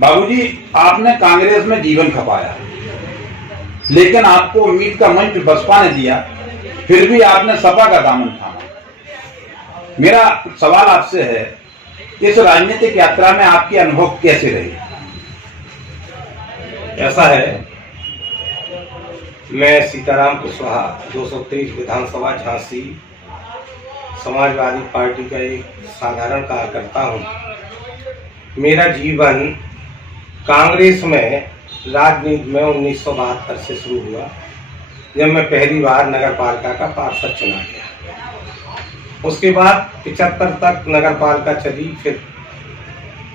बाबूजी, आपने कांग्रेस में जीवन खपाया, लेकिन आपको उम्मीद का मंच बसपा ने दिया, फिर भी आपने सपा का दामन थामा। मेरा सवाल आपसे है, इस राजनीतिक यात्रा में आपके अनुभव कैसे रहे? ऐसा है, मैं सीताराम कुशवाहा 223 विधानसभा झांसी समाजवादी पार्टी का एक साधारण कार्यकर्ता हूँ। मेरा जीवन कांग्रेस में राजनीति में 1972 से शुरू हुआ, जब मैं पहली बार नगर पालिका का पार्षद चुना गया। उसके बाद 75 तक नगर पालिका चली, फिर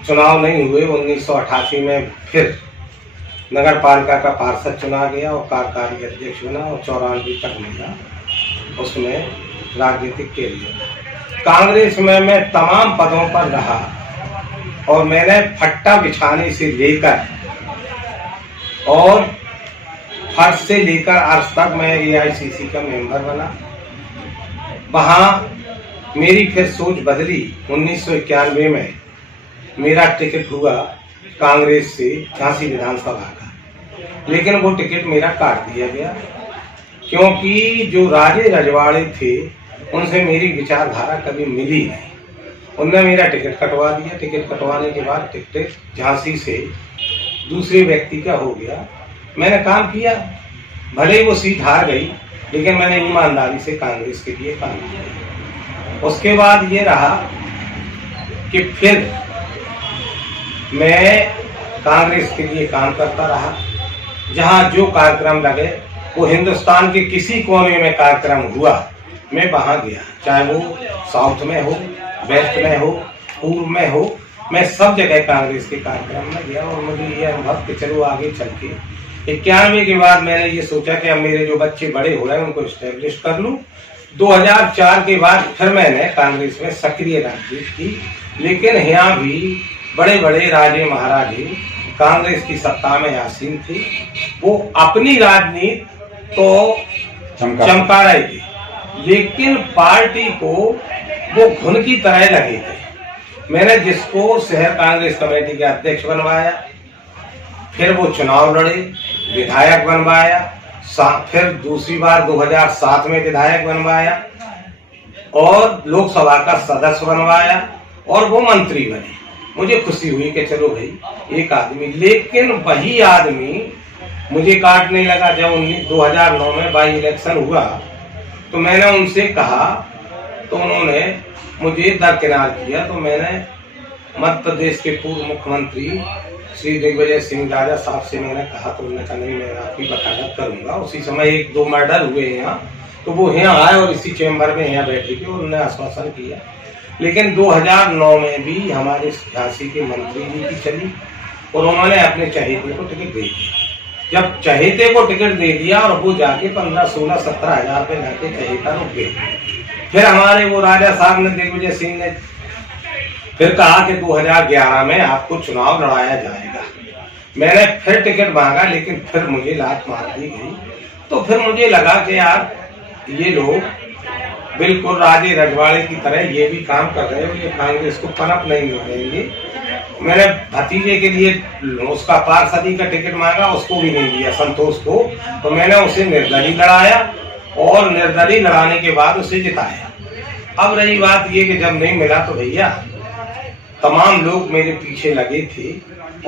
चुनाव नहीं हुए। 1988 में फिर नगर पालिका का पार्षद चुना गया और कार्यकारी अध्यक्ष बना और 94 तक मेरा उसमें राजनीतिक कैरियर। कांग्रेस में मैं तमाम पदों पर रहा और मैंने फट्टा बिछाने से लेकर और फर्श से लेकर आज तक मैं AICC का मेंबर बना। वहाँ मेरी फिर सोच बदली। 1991 में मेरा टिकट हुआ कांग्रेस से झांसी विधानसभा का, लेकिन वो टिकट मेरा काट दिया गया, क्योंकि जो राजे रजवाड़े थे उनसे मेरी विचारधारा कभी मिली नहीं। उनने मेरा टिकट कटवा दिया। टिकट कटवाने के बाद टिकट झांसी से दूसरे व्यक्ति का हो गया। मैंने काम किया, भले ही वो सीट हार गई, लेकिन मैंने ईमानदारी से कांग्रेस के लिए काम किया। उसके बाद ये रहा कि फिर मैं कांग्रेस के लिए काम करता रहा। जहाँ जो कार्यक्रम लगे, वो हिंदुस्तान के किसी कोने में कार्यक्रम हुआ, मैं वहाँ गया। चाहे वो साउथ में हो, वेस्ट में हो, पूर्व में हो, मैं सब जगह कांग्रेस के कार्यक्रम में गया। और मुझे ये अनुभव कि चलो आगे चल के 91 के बाद मैंने ये सोचा कि अब मेरे जो बच्चे बड़े हो रहे हैं उनको स्टैब्लिश कर लूँ। 2004 के बाद फिर मैंने कांग्रेस में सक्रिय राजनीति की, लेकिन यहाँ भी बड़े बड़े राजे महाराजे कांग्रेस की सत्ता में आसीन थे। वो अपनी राजनीति तो चमका रहे थे, लेकिन पार्टी को वो घुन की तरह लगे थे। मैंने जिसको शहर कांग्रेस कमेटी के अध्यक्ष बनवाया, फिर वो चुनाव लड़े, विधायक बनवाया, फिर दूसरी बार 2007 में विधायक बनवाया और लोकसभा का सदस्य बनवाया और वो मंत्री बने। मुझे खुशी हुई कि चलो भाई एक आदमी, लेकिन वही आदमी मुझे काटने लगा। जब 2009 में बाई इलेक्शन हुआ तो मैंने उनसे कहा, तो उन्होंने मुझे दरकिनार किया। तो मैंने मध्य प्रदेश के पूर्व मुख्यमंत्री श्री दिग्विजय सिंह राजा साहब से मैंने कहा, तो उन्होंने कहा नहीं, मैं आपकी वकालत करूंगा। उसी समय 1-2 मर्डर हुए यहाँ, तो वो यहाँ आए और इसी चैम्बर में यहाँ बैठे थे और उन्होंने आश्वासन किया। लेकिन 2009 में भी हमारे झांसी के मंत्री जी की चली और उन्होंने अपने चहेते को टिकट दे दिया। जब चहेते को टिकट दे दिया और वो जाके 15, 16, 17 हजार रुपये जाके चहेता रुक गए। फिर हमारे वो राजा साहब ने, दिग्विजय सिंह ने फिर कहा कि 2011 में आपको चुनाव लड़ाया जाएगा। मैंने फिर टिकट मांगा, लेकिन फिर मुझे लात मार दी गई। तो फिर मुझे लगा कि यार ये लोग बिल्कुल राजे रजवाड़े की तरह ये भी काम कर रहे हो, ये कांग्रेस को पनप नहीं देंगे। मैंने भतीजे के लिए उसका पार्षदी का टिकट मांगा, उसको भी नहीं दिया, संतोष को। तो मैंने उसे निर्दलीय लड़ाया और निर्दलीय लड़ाने के बाद उसे जिताया। अब रही बात ये कि जब नहीं मिला तो भैया तमाम लोग मेरे पीछे लगे थे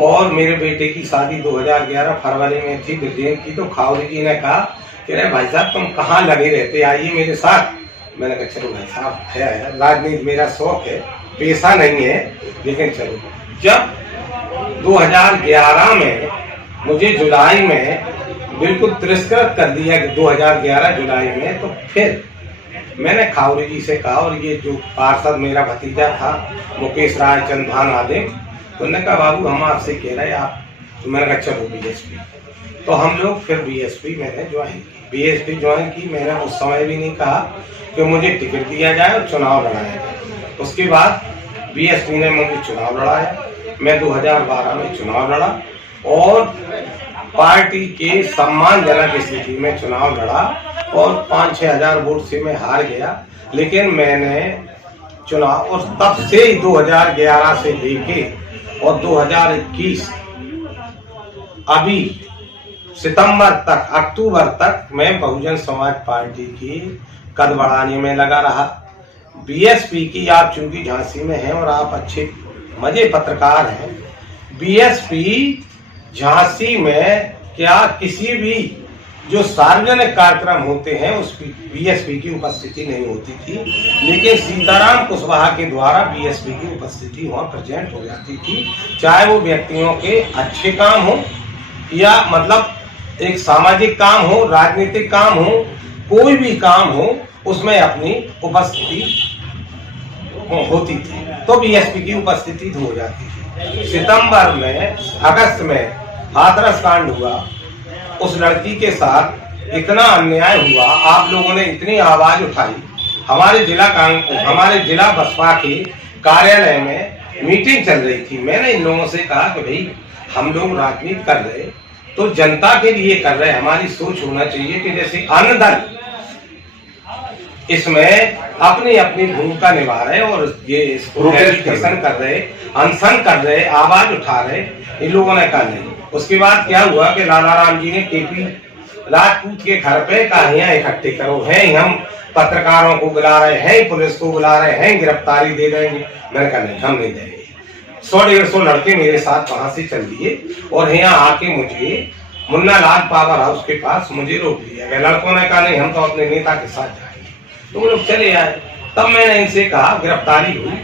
और मेरे बेटे की शादी 2011 फरवरी में थी ब्रिटेन की। तो खाउरी जी ने कहा कि अरे भाई साहब तुम कहाँ लगे रहते, आइए मेरे साथ। मैंने कहा चलो भाई साहब, है राजनीति मेरा शौक है, पेशा नहीं है, लेकिन चलो। जब 2011 में मुझे जुलाई में बिल्कुल तिरस्कृत कर दिया कि 2011 जुलाई में, तो फिर मैंने खाउरी जी से कहा, और ये जो पार्षद मेरा भतीजा था मुकेश राय चंद्रभान आदि, तो उन्होंने कहा बाबू हम आपसे कह रहे हैं आप। तो मैंने कहा चलो BSP। तो हम लोग फिर BSP मैंने ज्वाइन की। BSP ज्वाइन की। मैंने उस समय भी नहीं कहा कि मुझे टिकट दिया जाए और चुनाव लड़ाया जाए। उसके बाद BSP ने मुझे चुनाव लड़ाया। मैं 2012 में चुनाव लड़ा और पार्टी के सम्मानजनक स्थिति में चुनाव लड़ा और 5-6 हजार वोट से मैं हार गया। लेकिन मैंने चुनाव, और तब से 2011 से लेके और 2021 अभी सितंबर तक, अक्टूबर तक मैं बहुजन समाज पार्टी की कद बढ़ाने में लगा रहा। बीएसपी की, आप चूंकि झांसी में हैं और आप अच्छे मजे पत्रकार हैं, बीएसपी झांसी में क्या किसी भी जो सार्वजनिक कार्यक्रम होते हैं उस बीएसपी की उपस्थिति नहीं होती थी, लेकिन सीताराम कुशवाहा के द्वारा बीएसपी की उपस्थिति वहां प्रेजेंट हो जाती थी। चाहे वो व्यक्तियों के अच्छे काम हो या मतलब एक सामाजिक काम हो, राजनीतिक काम हो, कोई भी काम हो, उसमें अपनी उपस्थिति होती थी, तो बीएसपी की उपस्थिति हो जाती थी। सितंबर में, अगस्त में हाथरस कांड हुआ, उस लड़की के साथ इतना अन्याय हुआ, आप लोगों ने इतनी आवाज उठाई। हमारे जिला बसपा के कार्यालय में मीटिंग चल रही थी। मैंने इन लोगों से कहा कि भाई हम लोग राजनीति कर रहे तो जनता के लिए कर रहे, हमारी सोच होना चाहिए कि जैसे अन्य दल इसमें अपनी अपनी भूमिका निभा रहे और ये प्रोटेस्टेशन कर रहे, अनशन कर रहे, आवाज उठा रहे, इन लोगों ने कहा नहीं। उसके बाद क्या हुआ कि लाला राम जी ने केपी राजपूत के घर पे कहानियां इकट्ठे करो, हैं हम पत्रकारों को बुला रहे हैं, पुलिस को बुला रहे हैं, गिरफ्तारी दे देंगे। मैंने कहा नहीं, हम नहीं देंगे। 100-150 लड़के मेरे साथ वहां से चल दिए और यहाँ आके मुझे मुन्ना लाल पावर हाउस के पास मुझे रोक लिया गया। लड़कों ने कहा नहीं, हम तो अपने नेता के साथ जाएंगे, तो वो लोग चले आए। तब मैंने इनसे कहा, गिरफ्तारी हुई,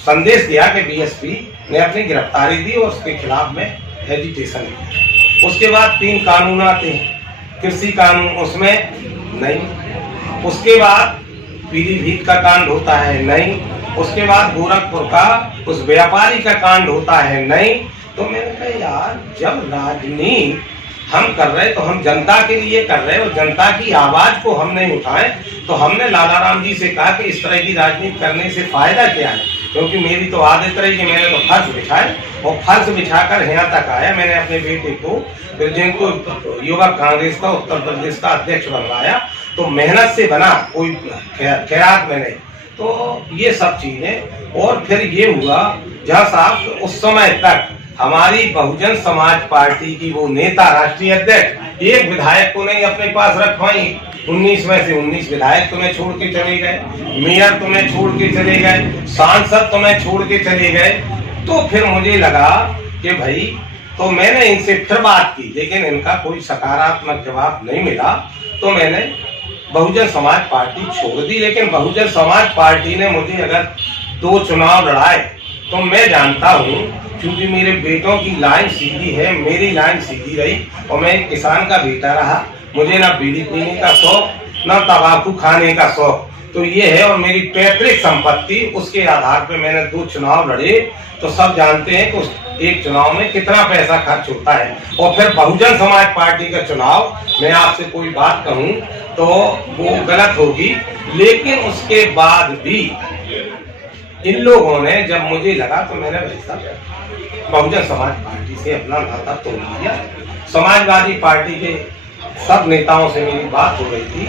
संदेश दिया कि बीएसपी ने अपनी गिरफ्तारी दी और उसके खिलाफ में एजिटेशन किया। उसके बाद 3 कानून आते हैं, कृषि कानून उसमें नहीं, उसके बाद पीलीभीत का कांड होता है नहीं, उसके बाद गोरखपुर का उस व्यापारी का कांड होता है नहीं। तो मैंने कहा यार, जब राजनीति हम कर रहे तो हम जनता के लिए कर रहे और जनता की आवाज को हम नहीं उठाएं, तो हमने लाला राम जी से कहा कि इस तरह की राजनीति करने से फायदा क्या है, क्योंकि मेरी तो आदत रही कि मैंने तो फर्ज बिछाए और फर्ज बिछाकर यहाँ तक आया। मैंने अपने बेटे को, जिनको युवक कांग्रेस का उत्तर प्रदेश का अध्यक्ष बनवाया, तो मेहनत से बना, कोई खैरात में नहीं। तो ये सब चीजें, और फिर ये हुआ जहाँ साहब उस समय तक हमारी बहुजन समाज पार्टी की वो नेता, राष्ट्रीय अध्यक्ष, एक विधायक को नहीं अपने पास रखवाई। 19 में से 19 विधायक तुम्हें छोड़ के चले गए, मेयर तुम्हें छोड़ के चले गए, सांसद तुम्हें छोड़ के चले गए। तो फिर मुझे लगा कि भाई, तो मैंने इनसे फिर बात की, लेकिन इनका कोई सकारात्मक जवाब नहीं मिला। तो मैंने बहुजन समाज पार्टी छोड़ दी। लेकिन बहुजन समाज पार्टी ने मुझे अगर 2 चुनाव लड़ाए तो मैं जानता हूँ, क्योंकि मेरे बेटों की लाइन सीधी है, मेरी लाइन सीधी रही, और मैं एक किसान का बेटा रहा। मुझे ना बीड़ी पीने का शौक, ना तंबाकू खाने का शौक, तो ये है। और मेरी पैतृक संपत्ति, उसके आधार पे मैंने 2 चुनाव लड़े। तो सब जानते हैं कि उस एक चुनाव में कितना पैसा खर्च होता है। और फिर बहुजन समाज पार्टी का चुनाव, मैं आपसे कोई बात कहूँ तो वो गलत होगी, लेकिन उसके बाद भी इन लोगों ने, जब मुझे लगा, तो मैंने वैसा बहुजन समाज पार्टी से अपना नाता तोड़ दिया। समाजवादी पार्टी के सब नेताओं से मेरी बात हो रही थी।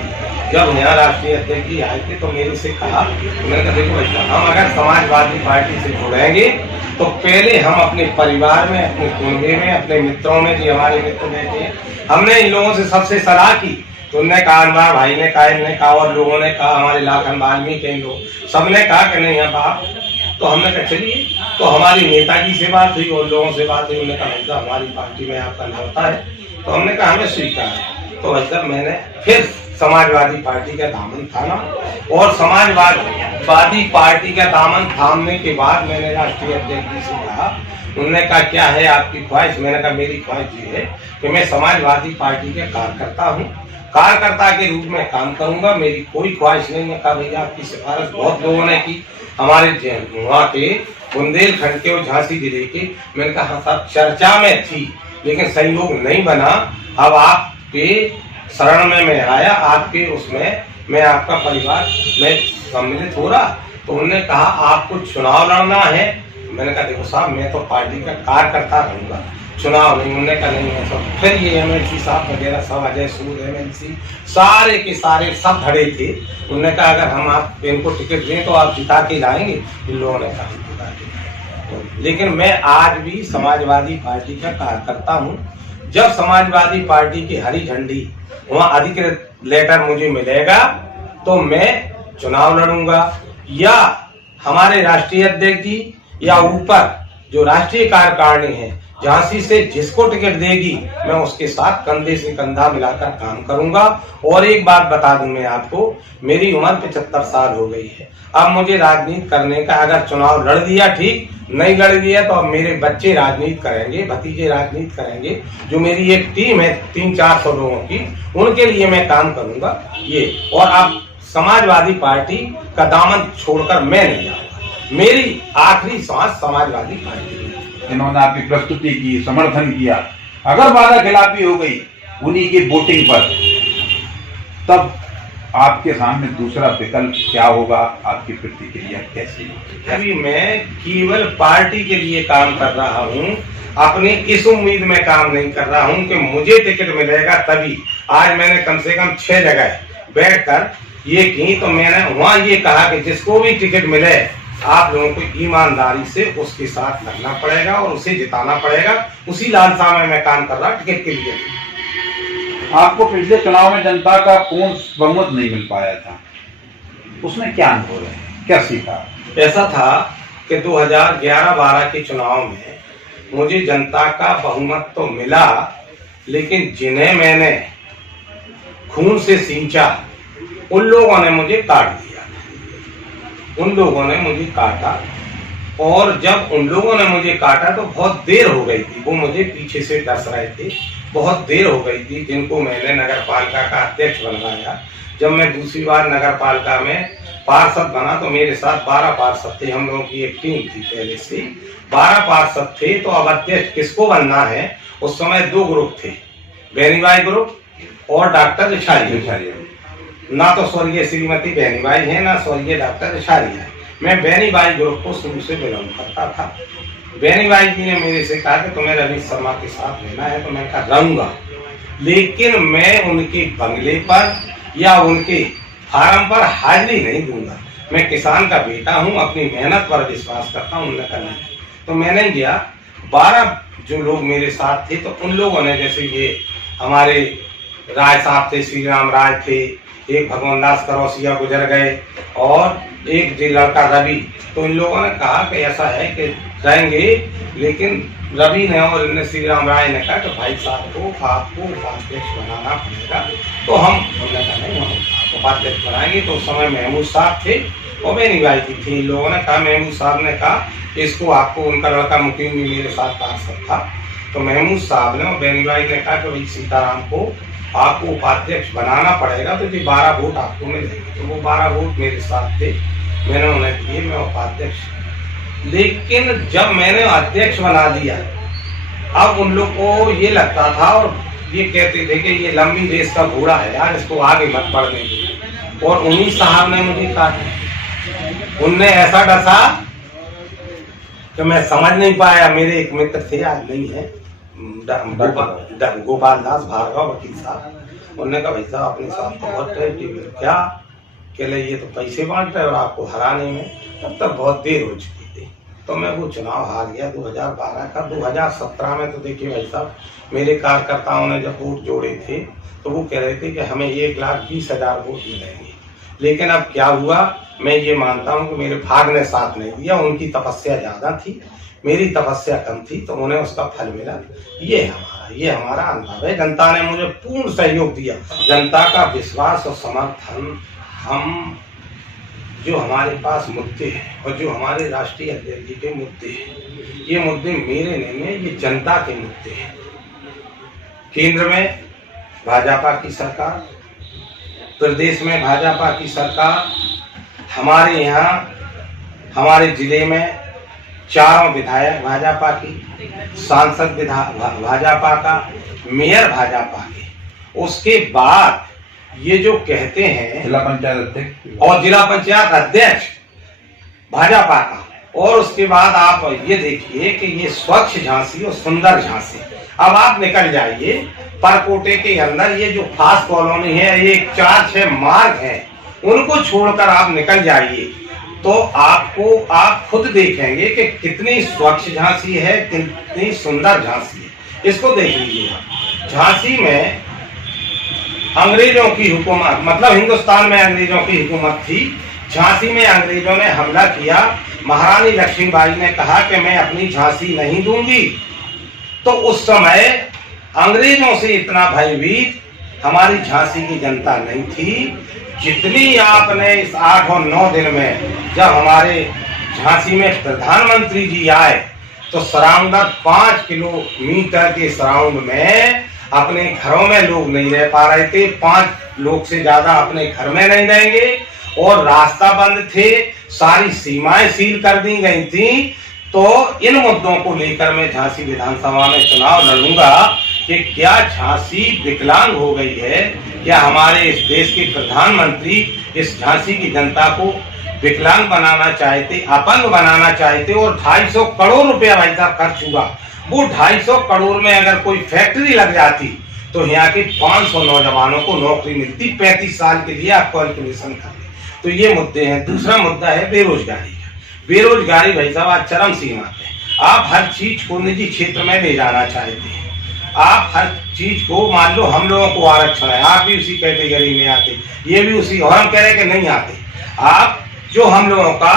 जब यहाँ राष्ट्रीय अध्यक्ष जी आए थे तो मेरे से कहा, मैंने कहा देखो भैया, हम अगर समाजवादी पार्टी से जुड़ेंगे तो पहले हम अपने परिवार में, अपने कुनबे में, अपने मित्रों में, जो हमारे मित्र बैठे हैं, हमने इन लोगों से सबसे सलाह की। तो उनने कहा, अनवर भाई ने कहा, इनने कहा, और लोगों ने कहा, हमारे लाखन वाल्मीकि लोग, सबने कहा कि नहीं अब आप। तो हमने कहा चलिए। तो हमारी नेताजी से बात हुई और लोगों से बात हुई। उन्होंने कहा हमारी पार्टी में आपका न्योता है। तो हमने कहा हमें स्वीकार है। तो जब मैंने फिर समाजवादी पार्टी का दामन थामा, और समाजवादी पार्टी का दामन थामने के बाद मैंने राष्ट्रीय अध्यक्ष जी से कहा, उन्होंने कहा क्या है आपकी ख्वाहिश। मैंने कहा मेरी ख्वाहिश ये है कि मैं समाजवादी पार्टी के कार्यकर्ता हूँ, कार्यकर्ता के रूप में काम करूंगा, मेरी कोई ख्वाहिश नहीं है। कहा भैया आपकी सिफारिश बहुत लोगों ने की, हमारे वहाँ के बुंदेलखंड के और झांसी जिले के। मैंने कहा हाँ साहब, चर्चा में थी लेकिन सहयोग नहीं बना। अब आपके शरण में मैं आया, आपके उसमें मैं आपका परिवार में सम्मिलित हो रहा। तो उन्होंने कहा आपको चुनाव लड़ना है। मैंने कहा देखो साहब, मैं तो पार्टी का कार्यकर्ता रहूंगा, चुनाव नहीं। उन्होंने कहा नहीं है। सब फिर ये एमएलसी साहब वगैरह सब, अजय सूद एमएलसी, सारे के सारे सब खड़े थे। उन्होंने कहा अगर हम आप इनको टिकट दें तो आप जिता के लाएंगे। इन लोगों ने कहा जिता के। लेकिन मैं आज भी समाजवादी पार्टी का कार्यकर्ता हूँ। जब समाजवादी पार्टी की हरी झंडी वहाँ अधिकृत लेटर मुझे मिलेगा तो मैं चुनाव लड़ूंगा, या हमारे राष्ट्रीय अध्यक्ष जी या ऊपर जो राष्ट्रीय कार्यकारिणी है झांसी से जिसको टिकट देगी मैं उसके साथ कंधे से कंधा मिलाकर काम करूंगा। और एक बात बता दूं मैं आपको, मेरी उम्र 75 साल हो गई है। अब मुझे राजनीति करने का, अगर चुनाव लड़ दिया ठीक, नहीं लड़ दिया तो अब मेरे बच्चे राजनीति करेंगे, भतीजे राजनीति करेंगे। जो मेरी एक टीम है 300-400 लोगों की, उनके लिए मैं काम करूंगा ये। और अब समाजवादी पार्टी का दामन छोड़कर मैं नहीं जाऊंगा। मेरी आखिरी सांस समाजवादी पार्टी में। इन्होंने आपकी प्रस्तुति की, समर्थन किया, अगर वादा खिलाफी हो गई उन्हीं की वोटिंग पर, तब आपके सामने दूसरा विकल्प क्या होगा? आपकी प्रतिक्रिया कैसी होगी? अभी मैं केवल पार्टी के लिए काम कर रहा हूँ, अपनी इस उम्मीद में काम नहीं कर रहा हूँ कि मुझे टिकट मिलेगा तभी। आज मैंने कम से कम 6 जगह बैठकर ये की, तो मैंने वहाँ ये कहा कि जिसको भी टिकट मिले आप लोगों को ईमानदारी से उसके साथ लगना पड़ेगा और उसे जिताना पड़ेगा। उसी लालसा में मैं काम कर रहा टिकट के लिए। आपको पिछले चुनाव में जनता का पूर्ण बहुमत नहीं मिल पाया था, उसमें क्या अनुभव है, क्या सीखा? ऐसा था कि 2011-12 के चुनाव में मुझे जनता का बहुमत तो मिला, लेकिन जिन्हें मैंने खून से सींचा उन लोगों ने मुझे काट दिया। उन लोगों ने मुझे काटा, और जब उन लोगों ने मुझे काटा तो बहुत देर हो गई थी। वो मुझे पीछे से डस रहे थे, बहुत देर हो गई थी। जिनको मैंने नगर पालिका का अध्यक्ष बनवाया, जब मैं दूसरी बार नगर पालिका में पार्षद बना तो मेरे साथ 12 पार्षद थे। हम लोगों की एक टीम थी पहले से, 12 पार्षद थे। तो अब अध्यक्ष किसको बनना है? उस समय 2 ग्रुप थे, बेनीबाई ग्रुप और डॉक्टर इशारिया। ना तो स्वर्गीय श्रीमती बेनीबाई है, ना स्वर्गीय डॉक्टर इशारिया है। मैं बेनीबाई ग्रुप को शुरू से बिलोंग करता था। बेनीबाई जी ने मेरे से कहा कि तुम्हें रवीश शर्मा के साथ रहना है, तो मैं कहा रहूंगा, लेकिन मैं उनके बंगले पर या उनके फार्म पर हाजिरी नहीं दूंगा। मैं किसान का बेटा हूं, अपनी मेहनत पर विश्वास करता हूं। उन्होंने कहा तो मैंने गया। 12 जो लोग मेरे साथ थे, तो उन लोगों ने, जैसे ये हमारे राय साहब थे, श्री राम राय थे, एक भगवान दास करौसिया गुजर गए, और एक जो लड़का रवि। तो इन लोगों ने कहा कि ऐसा है कि रहेंगे, लेकिन रवि ने और इनने श्री राम राय ने कहा कि भाई साहब को आपको उपाध्यक्ष बनाना पड़ेगा। तो हम उन्होंने कहा नहीं, हम उपाध्यक्ष बनाएंगे। तो उस समय महमूद साहब थे और बेनीबाई जी थी। इन लोगों ने कहा, महमूद साहब ने कहा इसको आपको, उनका लड़का मुकीम भी मेरे साथ पार्षद था, तो महमूद साहब ने और बेनीबाई ने कहा कि भाई सीताराम को आपको उपाध्यक्ष बनाना पड़ेगा, तो ये 12 वोट आपको मिलेंगे। तो वो 12 वोट मेरे साथ थे, मैंने उन्हें दिए, मैं उपाध्यक्ष। लेकिन जब मैंने अध्यक्ष बना दिया, अब उन लोग को ये लगता था और ये कहते थे कि ये लंबी रेस का घोड़ा है यार, इसको आगे मत बढ़ने दो। और उन्हीं साहब ने मुझे काटा। उनने ऐसा डसा कि मैं समझ नहीं पाया। मेरे एक मित्र थे, आज नहीं है, गोपाल दास भार्गव वकील साहब। उन्होंने कहा भाई साहब अपने साथ तो बहुत क्या कहले, ये तो पैसे बांट रहे और आपको हराने में तब तक बहुत देर हो चुकी थी। तो मैं वो चुनाव हार गया 2012 का। 2017 में तो देखिए भाई साहब, मेरे कार्यकर्ताओं ने जब वोट जोड़े थे तो वो कह रहे थे कि हमें 1,20,000 वोट मिलेंगे। लेकिन अब क्या हुआ, मैं ये मानता हूँ कि मेरे भाग्य ने साथ नहीं दिया। उनकी तपस्या ज्यादा थी, मेरी तपस्या कम थी, तो उन्हें उसका फल मिला। ये हमारा अनुभव है। जनता ने मुझे पूर्ण सहयोग दिया। जनता का विश्वास और समर्थन, हम जो हमारे पास मुद्दे हैं और जो हमारे राष्ट्रीय अध्यक्ष जी के मुद्दे हैं, ये मुद्दे मेरे नहीं है, ये जनता के मुद्दे हैं। केंद्र में भाजपा की सरकार, प्रदेश में भाजपा की सरकार, हमारे यहाँ हमारे जिले में 4 विधायक भाजपा की, सांसद भाजपा का, मेयर भाजपा के। उसके बाद ये जो कहते हैं जिला पंचायत अध्यक्ष और जिला पंचायत अध्यक्ष भाजपा का, और उसके बाद आप ये देखिए कि ये स्वच्छ झांसी और सुंदर झांसी। अब आप निकल जाइए परकोटे के अंदर, ये जो फास्ट कॉलोनी है, ये 4-6 मार्ग हैं, उनको छोड़कर आप निकल जाइए तो आपको आप खुद देखेंगे कि कितनी स्वच्छ झांसी है, कितनी सुंदर झांसी है। इसको देख लीजिए। झांसी में अंग्रेजों की हुकूमत, मतलब हिंदुस्तान में अंग्रेजों की हुकूमत थी। झांसी में अंग्रेजों ने हमला किया। महारानी लक्ष्मीबाई ने कहा कि मैं अपनी झांसी नहीं दूंगी। तो उस समय अंग्रेजों से इतना भयभीत हमारी झांसी की जनता नहीं थी जितनी आपने इस 8 और 9 दिन में, जब हमारे झांसी में प्रधानमंत्री जी आए तो सराउंडर 5 किलोमीटर के सराउंड में अपने घरों में लोग नहीं रह पा रहे थे। 5 लोग से ज्यादा अपने घर में नहीं रहेंगे और रास्ता बंद थे, सारी सीमाएं सील कर दी गई थी। तो इन मुद्दों को लेकर मैं झांसी विधानसभा में चुनाव लड़ूंगा कि क्या झांसी विकलांग हो गई है, क्या हमारे इस देश के प्रधानमंत्री इस झांसी की जनता को विकलांग बनाना चाहते, अपंग बनाना चाहते। और 250 करोड़ रुपया भाई साहब खर्च हुआ। वो 250 करोड़ में अगर कोई फैक्ट्री लग जाती तो यहाँ के 500 नौजवानों को नौकरी मिलती। 35 साल के लिए आप कैलकुलेशन कर लें। तो ये मुद्दे हैं। दूसरा मुद्दा है बेरोजगारी का। बेरोजगारी भाई साहब आज चरम सीमा पे। आप हर चीज को निजी क्षेत्र में ले जाना चाहते हैं। आप हर चीज को, मान लो हम लोगों को आरक्षण है, आप भी उसी कैटेगरी में आते, ये भी उसी, और हम कह रहे हैं कि नहीं आते। आप जो हम लोगों का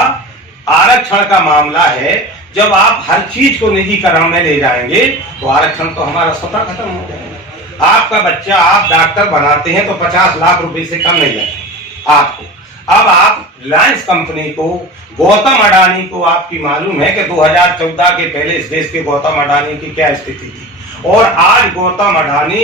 आरक्षण का मामला है, जब आप हर चीज को निजीकरण में ले जाएंगे तो आरक्षण तो हमारा स्वतः खत्म हो जाएगा। आपका बच्चा आप डॉक्टर बनाते हैं तो 50 लाख रुपए से कम नहीं लगता आपको। अब आप रिलायंस कंपनी को, गौतम अडानी को, आपकी मालूम है कि 2014 के पहले इस देश के गौतम अडानी की क्या स्थिति थी, और आज गौतम अडानी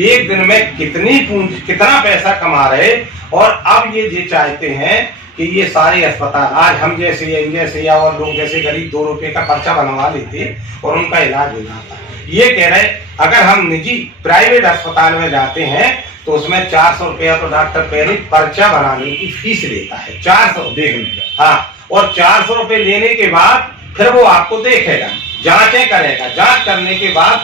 एक दिन में कितना पैसा कमा रहे। और अब ये चाहते हैं कि ये सारे अस्पताल, आज हम जैसे या और लोग जैसे गरीब 2 रुपए का पर्चा बनवा लेते और उनका इलाज हो जाता। ये कह रहे अगर हम निजी प्राइवेट अस्पताल में जाते हैं तो उसमें 400 रुपया तो डॉक्टर पहले पर्चा बनाने की फीस लेता है, 400 देखने का। हाँ, और 400 रुपए लेने के बाद फिर वो आपको देखेगा, जांचें करेगा। जांच करने के बाद,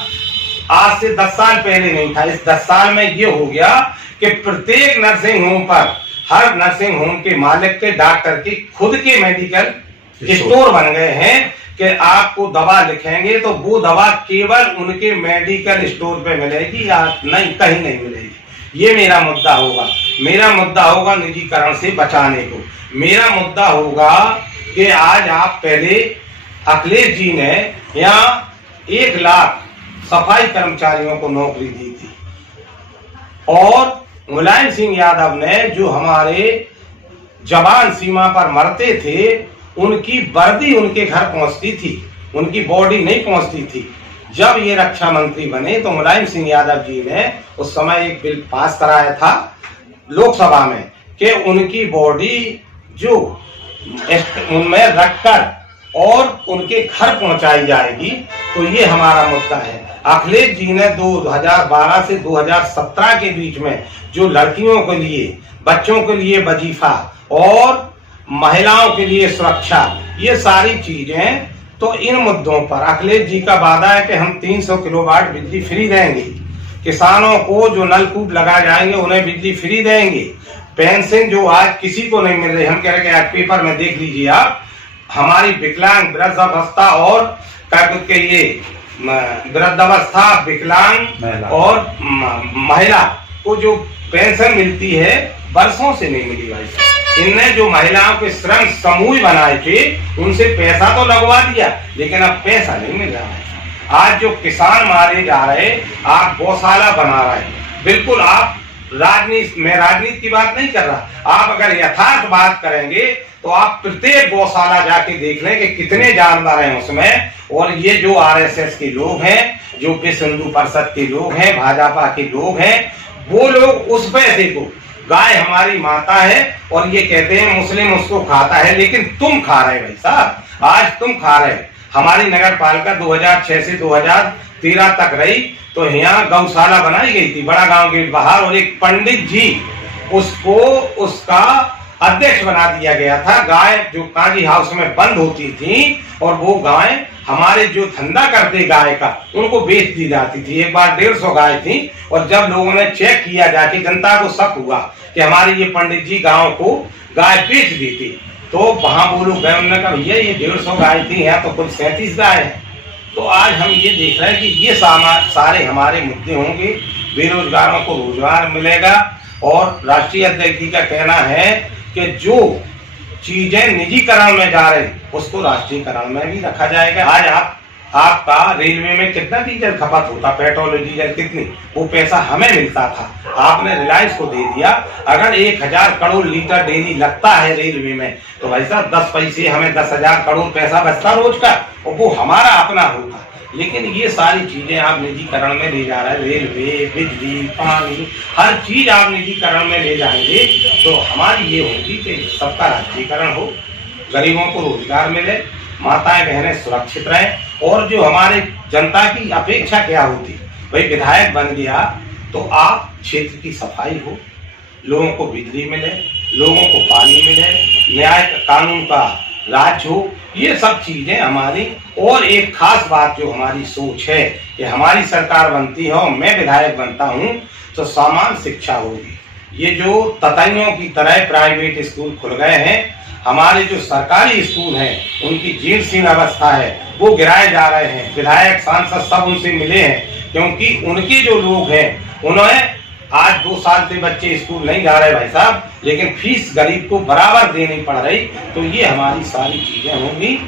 आज से 10 साल पहले नहीं था, इस 10 साल में ये हो गया कि प्रत्येक नर्सिंग होम पर, हर नर्सिंग होम के मालिक के, डॉक्टर के खुद के मेडिकल स्टोर बन गए हैं कि आपको दवा लिखेंगे तो वो दवा केवल उनके मेडिकल स्टोर पे मिलेगी, या नहीं कहीं नहीं मिलेगी। ये मेरा मुद्दा होगा। मेरा मुद्दा होगा निजीकरण से बचाने को। मेरा मुद्दा होगा कि आज आप पहले अखिलेश जी ने यहाँ 1 लाख सफाई कर्मचारियों को नौकरी दी थी, और मुलायम सिंह यादव ने, जो हमारे जवान सीमा पर मरते थे, उनकी वर्दी उनके घर पहुंचती थी, उनकी बॉडी नहीं पहुंचती थी। जब ये रक्षा मंत्री बने तो मुलायम सिंह यादव जी ने उस समय एक बिल पास कराया था लोकसभा में कि उनकी बॉडी जो उनमें रखकर और उनके घर पहुंचाई जाएगी। तो ये हमारा मुद्दा है। अखिलेश जी ने 2012 से 2017 के बीच में जो लड़कियों के लिए, बच्चों के लिए वजीफा और महिलाओं के लिए सुरक्षा, ये सारी चीजें, तो इन मुद्दों पर अखिलेश जी का वादा है कि हम 300 किलोवाट बिजली फ्री देंगे। किसानों को जो नलकूप लगा जाएंगे उन्हें बिजली फ्री देंगे। पेंशन जो आज किसी को नहीं मिल रही, हम कह रहे हैं आज पेपर में देख लीजिए आप, हमारी विकलांग, वृद्धावस्था और के ये वृद्धावस्था, विकलांग और महिला को जो पेंशन मिलती है, वर्षों से नहीं मिली भाई। इनने जो महिलाओं के श्रम समूह बनाए थे उनसे पैसा तो लगवा दिया, लेकिन अब पैसा नहीं मिल रहा है। आज जो किसान मारे जा रहे, आप गौशाला बना रहे। बिल्कुल, आप राजनीति की बात नहीं कर रहा, आप अगर यथार्थ बात करेंगे तो आप प्रत्येक गौशाला जाके देख लें कि कितने जानवर हैं उसमें। और ये जो आरएसएस के लोग हैं, जो विश्व हिंदू परिषद के लोग हैं, भाजपा के लोग हैं, वो लोग उस पैसे को, गाय हमारी माता है और ये कहते हैं मुस्लिम उसको खाता है, लेकिन तुम खा रहे भाई साहब, आज तुम खा रहे। हमारी नगर पालिका 2006 से 2013 तक रही, तो यहाँ गौशाला बनाई गई थी बड़ा गांव के बाहर, और एक पंडित जी उसको उसका अध्यक्ष बना दिया गया था। गाय जो काजी हाउस में बंद होती थी, और वो गाय हमारे जो धंधा करते गाय का, उनको बेच दी जाती थी। एक बार 150 गाय थी, और जब लोगों ने चेक किया जाके, जनता को शक हुआ कि हमारे ये पंडित जी गांव को गाय बेच देते, तो वहां वो लोग गए, उन्होंने कहा भैया ये 150 गाय थी, यहाँ तो कुल 37 गाय है। तो आज हम ये देख रहे हैं कि ये सारे हमारे मुद्दे होंगे, बेरोजगारों को रोजगार मिलेगा। और राष्ट्रीय अध्यक्ष जी का कहना है कि जो चीजें निजीकरण में जा रही उसको राष्ट्रीयकरण में भी रखा जाएगा। आज आपका रेलवे में कितना डीजल खपत होता, पेट्रोल और डीजल कितनी, वो पैसा हमें मिलता था, आपने रिलायंस को दे दिया। अगर 1000 करोड़ लीटर डेली लगता है रेलवे में, तो भाई साहब 10 पैसे हमें 10,000 करोड़ पैसा बचता रोज का, और वो हमारा अपना होता। लेकिन ये सारी चीजें आप निजीकरण में ले जा रहे हैं, रेलवे, बिजली, पानी, हर चीज आप निजीकरण में ले जाएंगे। तो हमारी ये होगी कि सबका राष्ट्रीयकरण हो, गरीबों को रोजगार मिले, माताएं बहनें सुरक्षित रहें। और जो हमारे जनता की अपेक्षा क्या होती, भाई विधायक बन गया तो आप क्षेत्र की सफाई हो, लोगों को बिजली मिले, लोगों को पानी मिले, न्याय कानून का राज हो, ये सब चीजें हमारी। और एक खास बात जो हमारी सोच है कि हमारी सरकार बनती हो, मैं विधायक बनता हूं, तो समान शिक्षा होगी। ये जो तताइयों की तरह प्राइवेट स्कूल खुल गए हैं, हमारे जो सरकारी स्कूल हैं उनकी जीर्णशीर्ण अवस्था है, वो गिराए जा रहे हैं। विधायक सांसद सब उनसे मिले हैं, क्योंकि उनके जो लोग हैं उन्होंने आज 2 साल से बच्चे स्कूल नहीं जा रहे भाई साहब, लेकिन फीस गरीब को बराबर देनी पड़ रही। तो ये हमारी सारी चीजें होंगी।